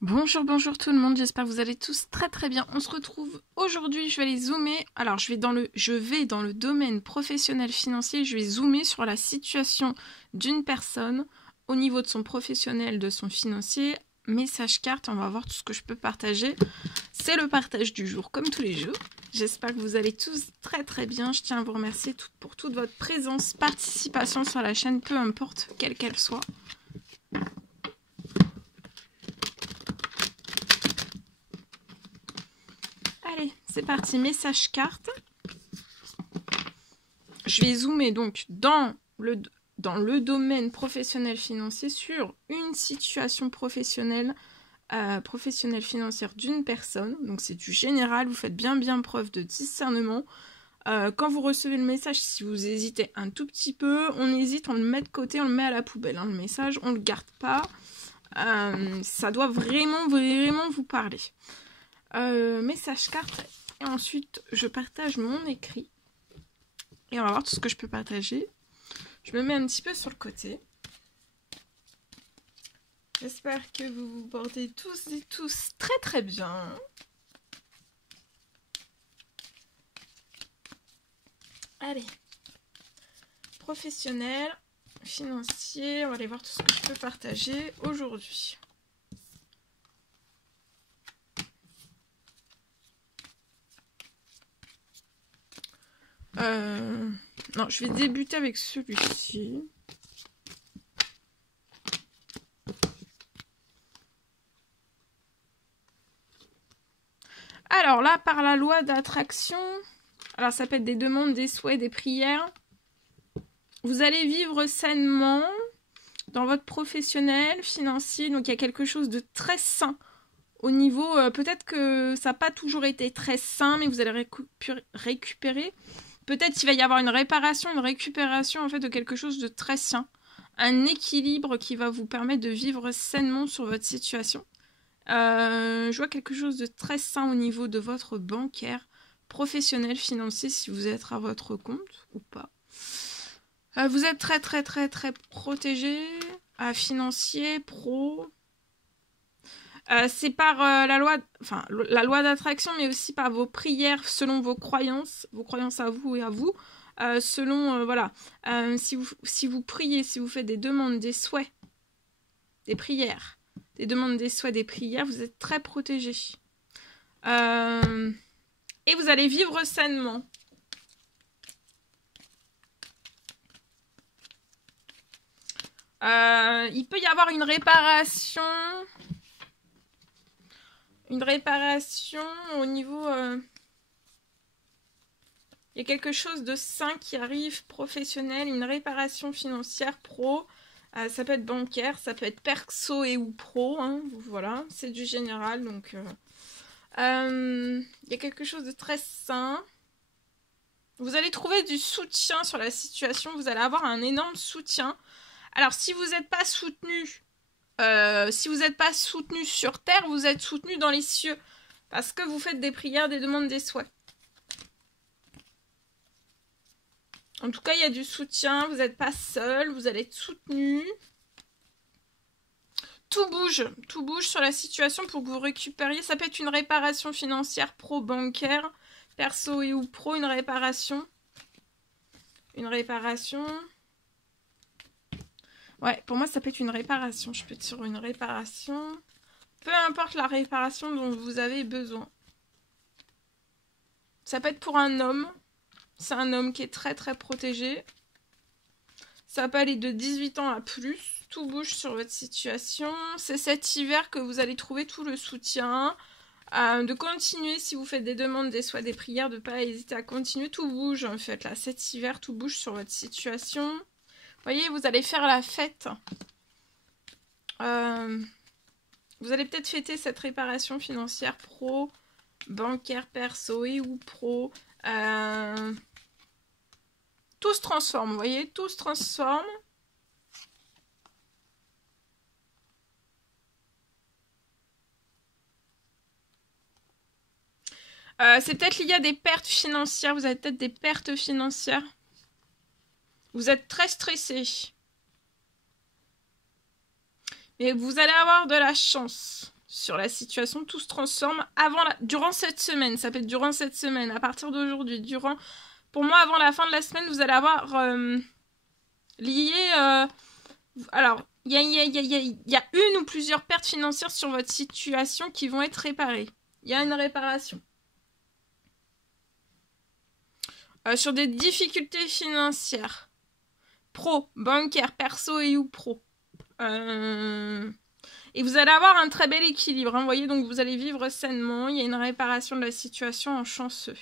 Bonjour, bonjour tout le monde, j'espère que vous allez tous très très bien. On se retrouve aujourd'hui, je vais aller zoomer. Alors je vais dans le domaine professionnel financier, je vais zoomer sur la situation d'une personne au niveau de son professionnel, de son financier. Message carte, on va voir tout ce que je peux partager. C'est le partage du jour comme tous les jours. J'espère que vous allez tous très très bien. Je tiens à vous remercier pour toute votre présence, participation sur la chaîne, peu importe quelle qu'elle soit. Allez, c'est parti, message carte. Je vais zoomer donc dans le domaine professionnel financier sur une situation professionnelle, financière d'une personne. Donc c'est du général, vous faites bien preuve de discernement. Quand vous recevez le message, si vous hésitez un tout petit peu, on hésite, on le met de côté, on le met à la poubelle. Hein, le message, on ne le garde pas. Ça doit vraiment vous parler. Message carte. Et ensuite, je partage mon écrit. Et on va voir tout ce que je peux partager. Je me mets un petit peu sur le côté. J'espère que vous vous portez tous et tous très très bien. Allez. Professionnel, financier. On va aller voir tout ce que je peux partager aujourd'hui. Non, je vais débuter avec celui-ci. Alors là, par la loi d'attraction, alors ça peut être des demandes, des souhaits, des prières. Vous allez vivre sainement dans votre professionnel, financier. Donc il y a quelque chose de très sain au niveau... peut-être que ça n'a pas toujours été très sain, mais vous allez récupérer. Peut-être qu'il va y avoir une réparation, une récupération en fait de quelque chose de très sain. Un équilibre qui va vous permettre de vivre sainement sur votre situation. Je vois quelque chose de très sain au niveau de votre bancaire, professionnel, financier, si vous êtes à votre compte ou pas. Vous êtes très protégé, financier, pro. C'est par la loi d'attraction, mais aussi par vos prières selon vos croyances à vous et à vous. Si vous priez, si vous faites des demandes, des souhaits, des prières, des demandes, des souhaits, des prières, vous êtes très protégé. Et vous allez vivre sainement. Il peut y avoir une réparation au niveau... il y a quelque chose de sain qui arrive, professionnel, une réparation financière, pro. Ça peut être bancaire, ça peut être perso et ou pro. Hein, voilà, c'est du général. Donc, il y a quelque chose de très sain. Vous allez trouver du soutien sur la situation. Vous allez avoir un énorme soutien. Alors, si vous n'êtes pas soutenu... si vous n'êtes pas soutenu sur terre, vous êtes soutenu dans les cieux. Parce que vous faites des prières, des demandes, des souhaits. En tout cas, il y a du soutien. Vous n'êtes pas seul. Vous allez être soutenu. Tout bouge sur la situation pour que vous récupériez. Ça peut être une réparation financière pro-bancaire, perso et ou pro, une réparation. Ouais, pour moi, ça peut être une réparation. Je peux être sur une réparation. Peu importe la réparation dont vous avez besoin. Ça peut être pour un homme. C'est un homme qui est très protégé. Ça peut aller de 18 ans à plus. Tout bouge sur votre situation. C'est cet hiver que vous allez trouver tout le soutien. De continuer si vous faites des demandes, des souhaits, des prières, de ne pas hésiter à continuer. Tout bouge en fait là. Cet hiver, tout bouge sur votre situation. Vous voyez, vous allez faire la fête. Vous allez peut-être fêter cette réparation financière pro, bancaire, perso et ou pro. Tout se transforme, vous voyez, tout se transforme. C'est peut-être lié à des pertes financières. Vous avez peut-être des pertes financières. Vous êtes très stressé. Mais vous allez avoir de la chance. sur la situation. Tout se transforme durant cette semaine. Ça peut être durant cette semaine, à partir d'aujourd'hui. Pour moi, avant la fin de la semaine, vous allez avoir alors, il y a une ou plusieurs pertes financières sur votre situation qui vont être réparées. Il y a une réparation. Sur des difficultés financières. Pro, bancaire, perso et ou pro. Et vous allez avoir un très bel équilibre. Hein, vous voyez, donc vous allez vivre sainement. Il y a une réparation de la situation en chanceux.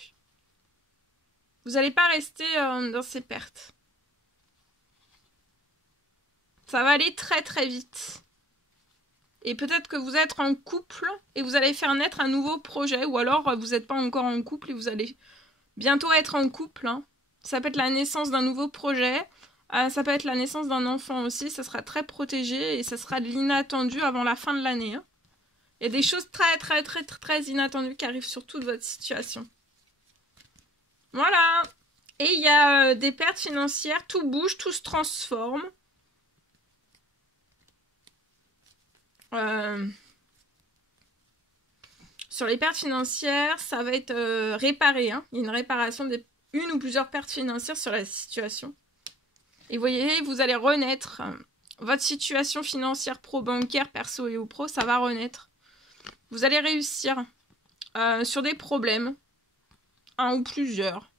Vous n'allez pas rester dans ces pertes. Ça va aller très très vite. Et peut-être que vous êtes en couple et vous allez faire naître un nouveau projet. Ou alors vous n'êtes pas encore en couple et vous allez bientôt être en couple. Hein. Ça peut être la naissance d'un nouveau projet. Ça peut être la naissance d'un enfant aussi. Ça sera très protégé et ça sera de l'inattendu avant la fin de l'année. Hein. Il y a des choses très très très très très inattendues qui arrivent sur toute votre situation. Voilà. Et il y a des pertes financières. Tout bouge, tout se transforme. Sur les pertes financières, ça va être réparé. Hein. Il y a une réparation une ou plusieurs pertes financières sur la situation. Et vous voyez, vous allez renaître. Votre situation financière pro-bancaire, perso et ou pro, ça va renaître. Vous allez réussir sur des problèmes. Un ou plusieurs.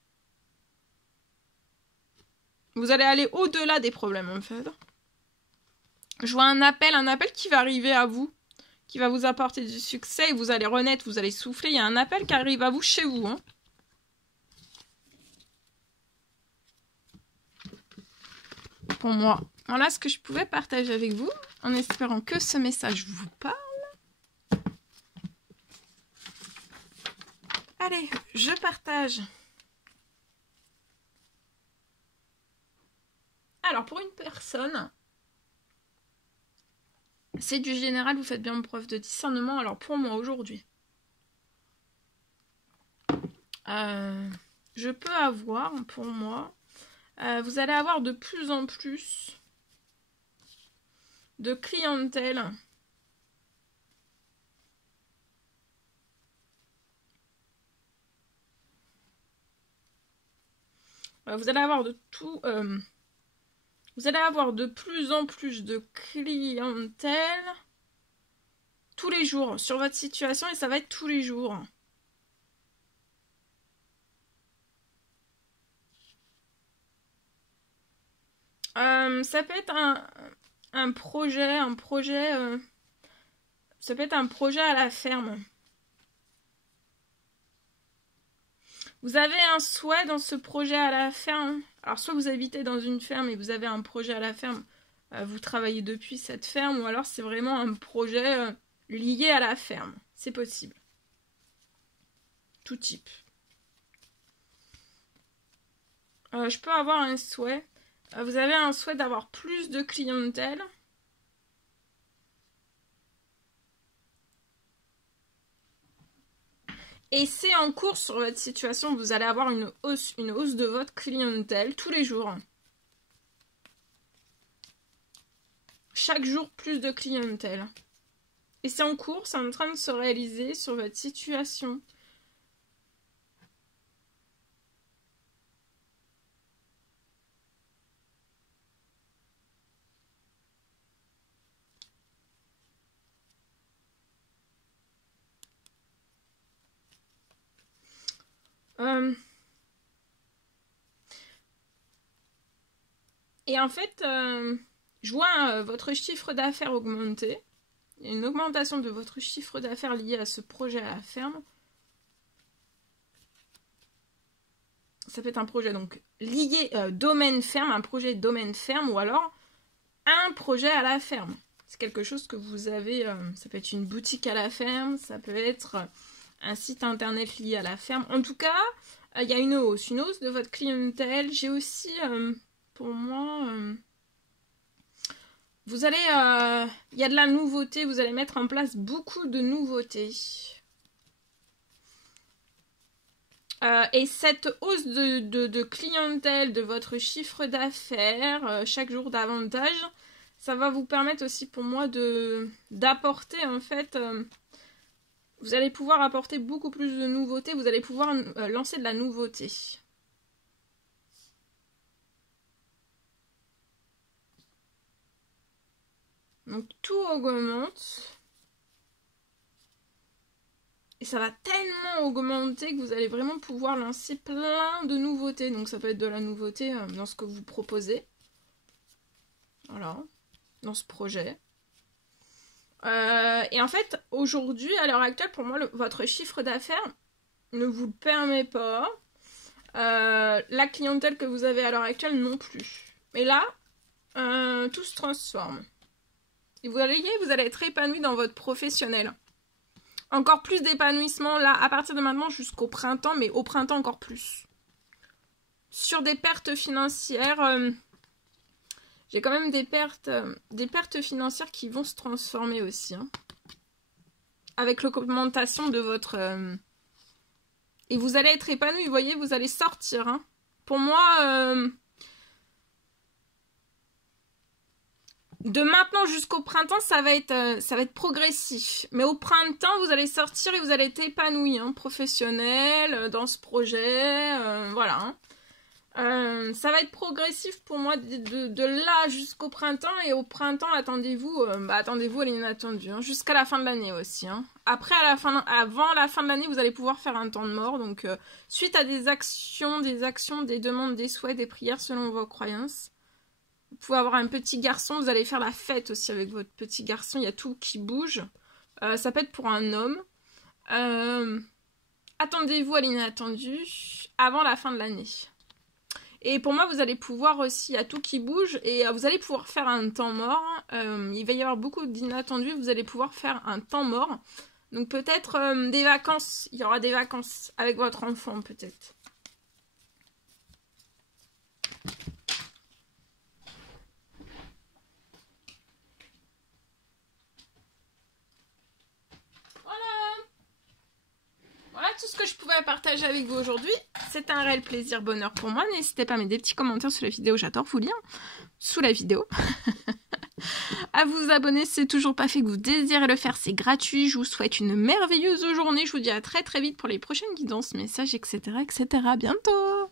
Vous allez aller au-delà des problèmes en fait. Je vois un appel qui va arriver à vous, qui va vous apporter du succès et vous allez renaître, vous allez souffler. Il y a un appel qui arrive à vous chez vous. Hein. Pour moi, voilà ce que je pouvais partager avec vous, en espérant que ce message vous parle. Allez, je partage. Alors, pour une personne... C'est du général, vous faites bien preuve de discernement. Alors pour moi aujourd'hui, je peux avoir, pour moi, vous allez avoir de plus en plus de clientèle. Vous allez avoir de tout... Vous allez avoir de plus en plus de clientèle tous les jours sur votre situation et ça va être tous les jours. Ça peut être un projet, ça peut être un projet à la ferme. Vous avez un souhait dans ce projet à la ferme. Alors, soit vous habitez dans une ferme et vous avez un projet à la ferme, vous travaillez depuis cette ferme, ou alors c'est vraiment un projet lié à la ferme. C'est possible. Tout type. Je peux avoir un souhait. Vous avez un souhait d'avoir plus de clientèle. Et c'est en cours sur votre situation, vous allez avoir une hausse de votre clientèle tous les jours. Chaque jour, plus de clientèle. Et c'est en cours, c'est en train de se réaliser sur votre situation. Et en fait, je vois votre chiffre d'affaires augmenter. Il y a une augmentation de votre chiffre d'affaires liée à ce projet à la ferme. Ça peut être un projet donc lié domaine ferme, un projet domaine ferme ou alors un projet à la ferme. C'est quelque chose que vous avez, ça peut être une boutique à la ferme, ça peut être un site internet lié à la ferme. En tout cas, il y a une hausse de votre clientèle. J'ai aussi, pour moi, vous allez, il y a de la nouveauté, vous allez mettre en place beaucoup de nouveautés. Et cette hausse de clientèle, de votre chiffre d'affaires, chaque jour davantage, ça va vous permettre aussi pour moi d'apporter en fait... vous allez pouvoir apporter beaucoup plus de nouveautés, vous allez pouvoir lancer de la nouveauté. Donc tout augmente. Et ça va tellement augmenter que vous allez vraiment pouvoir lancer plein de nouveautés. Donc ça peut être de la nouveauté dans ce que vous proposez. Voilà, dans ce projet. Et en fait, aujourd'hui, à l'heure actuelle, pour moi, votre chiffre d'affaires ne vous le permet pas. La clientèle que vous avez à l'heure actuelle non plus. Mais là, tout se transforme. Et vous allez être épanoui dans votre professionnel. Encore plus d'épanouissement là, à partir de maintenant jusqu'au printemps, mais au printemps encore plus. Sur des pertes financières, j'ai quand même des pertes financières qui vont se transformer aussi. Hein, avec l'augmentation de votre... et vous allez être épanoui, vous voyez, vous allez sortir. Hein. Pour moi... de maintenant jusqu'au printemps, ça va être progressif. Mais au printemps, vous allez sortir et vous allez être épanoui, hein, professionnel, dans ce projet, voilà. Hein. Ça va être progressif pour moi de là jusqu'au printemps. Et au printemps, attendez-vous à l'inattendu, hein, jusqu'à la fin de l'année aussi. Hein. Après, avant la fin de l'année, vous allez pouvoir faire un temps de mort. Donc, suite à des actions, des demandes, des souhaits, des prières selon vos croyances. Vous pouvez avoir un petit garçon, vous allez faire la fête aussi avec votre petit garçon, il y a tout qui bouge. Ça peut être pour un homme. Attendez-vous à l'inattendu avant la fin de l'année. Et pour moi, vous allez pouvoir aussi, il y a tout qui bouge, et vous allez pouvoir faire un temps mort. Il va y avoir beaucoup d'inattendus, vous allez pouvoir faire un temps mort. Donc peut-être des vacances, il y aura des vacances avec votre enfant peut-être. Voilà tout ce que je pouvais partager avec vous aujourd'hui. C'est un réel plaisir, bonheur pour moi. N'hésitez pas à mettre des petits commentaires sous la vidéo, j'adore vous lire. Sous la vidéo. À vous abonner, si c'est toujours pas fait, que vous désirez le faire, c'est gratuit. Je vous souhaite une merveilleuse journée. Je vous dis à très très vite pour les prochaines guidances, messages, etc. etc. À bientôt.